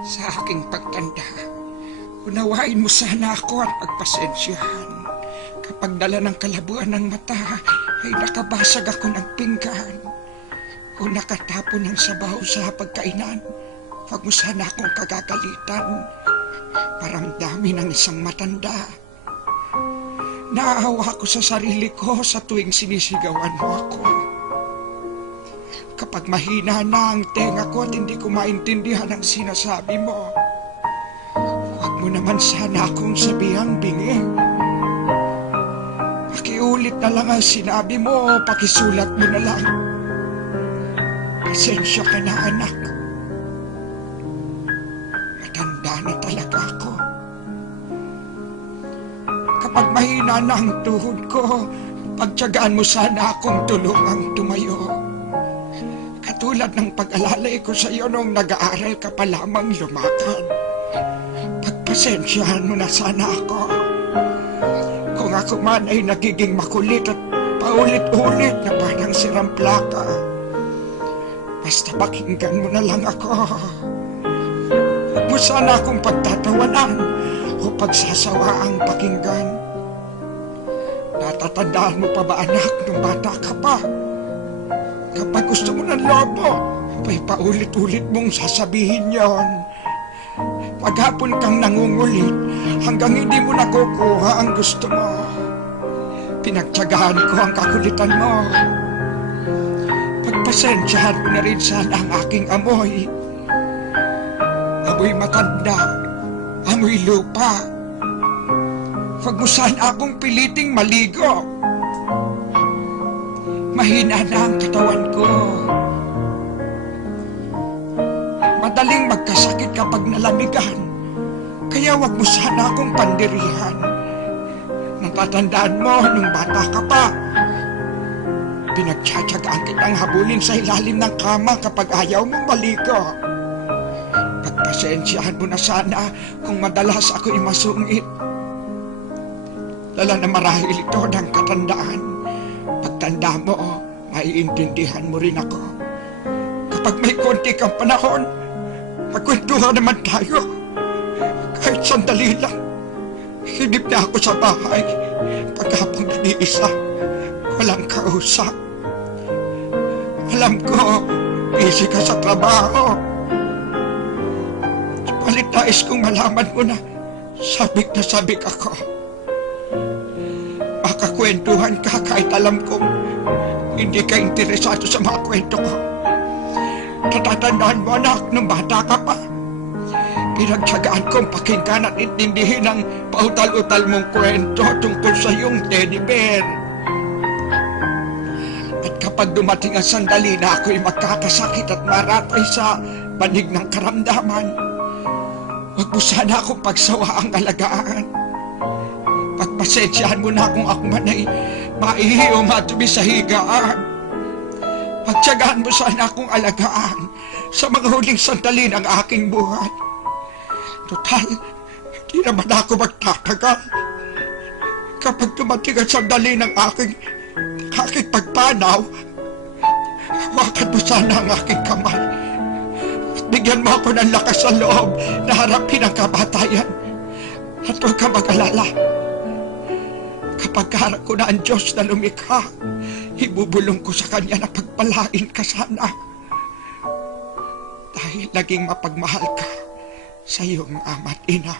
Sa aking pagtanda, unawain mo sana ako at pagpasensyahan. Kapag dala ng kalabuan ng mata, ay nakabasag ako ng pinggan o nakatapon ng sabaw sa pagkainan. Huwag mo sana akong kagagalitan. Paramdami ng isang matanda. Naawa ko sa sarili ko sa tuwing sinisigawan mo ako. Kapag mahina na ang tenga ko at hindi ko maintindihan ang sinasabi mo, huwag mo naman sana akong sabihang bingi. Pakiulit na lang ang sinabi mo, pakisulat mo na lang. Pasensya ka na, anak. Matanda na talaga ako. Kapag mahina na ang tuhod ko, pagtiyagaan mo sana akong tulungang tumayo. Katulad ng pag-alalay ko sa iyo nung nag-aaral ka pa lamang lumakad. Pagpasensyahan mo na sana ako. Kung ako man ay nagiging makulit at paulit-ulit na parang sirang plaka, basta pakinggan mo na lang ako. Huwag mo sana akong pagtatawanan o pagsasawaang pakinggan. Natatandaan mo pa ba, anak, nung bata ka pa? Kapag gusto mo ng lobo, ay paulit-ulit mong sasabihin yon. Paghapon kang nangungulit hanggang hindi mo nakukuha ang gusto mo. Pinagtiyagahan ko ang kakulitan mo. Pagpasensyahan mo na rin sana ang aking amoy. Amoy matanda, amoy lupa. Huwag mo sana akong piliting maligo. Mahina na ang katawan ko. Madaling magkasakit kapag nalamigan. Kaya wag mo sana akong pandirihan. Natatandaan mo nung bata ka pa, pinagtsatsagaan kitang habulin sa ilalim ng kama kapag ayaw mong maligo. Pagpasensyahan mo na sana kung madalas ako'y masungit. Lala na marahil ito ng katandaan. Pagtanda mo, maiintindihan mo rin ako. Kapag may konti kang panahon, magkwentuhan naman tayo. Kahit sandali lang, hinip na ako sa bahay. Paghapong nag-iisa, walang kausap. Alam ko, busy ka sa trabaho. Subalit nais kong malaman mo na sabik na sabik ako. Makakwentuhan ka kahit alam kong hindi ka interesado sa mga kwento ko. Natatandaan mo, anak, nung bata ka pa, pinagtyagaan kong pakinggan at intindihin ang pautal-utal mong kwento tungkol sa iyong teddy bear. At kapag dumating ang sandali na ako'y magkakasakit at maratay sa banig ng karamdaman, huwag mo sana akong pagsawaang alagaan. Pagpasensyahan mo na kung ako man ay maihi o matubi sa higaan. Pagtiyagaan mo sana akong alagaan sa mga huling sandali ng aking buhay. Total, hindi naman ako magtatagal. Kapag dumating ang sandali ng aking pagpanaw, hawakan mo sana ang aking kamay at bigyan mo ako ng lakas sa loob na harapin ang kamatayan. At huwag ka mag-alala. Kapag harap ko na ang Diyos na lumikha, ibubulong ko sa Kanya na pagpalain ka sana. Dahil naging mapagmahal ka sa iyong ama't ina.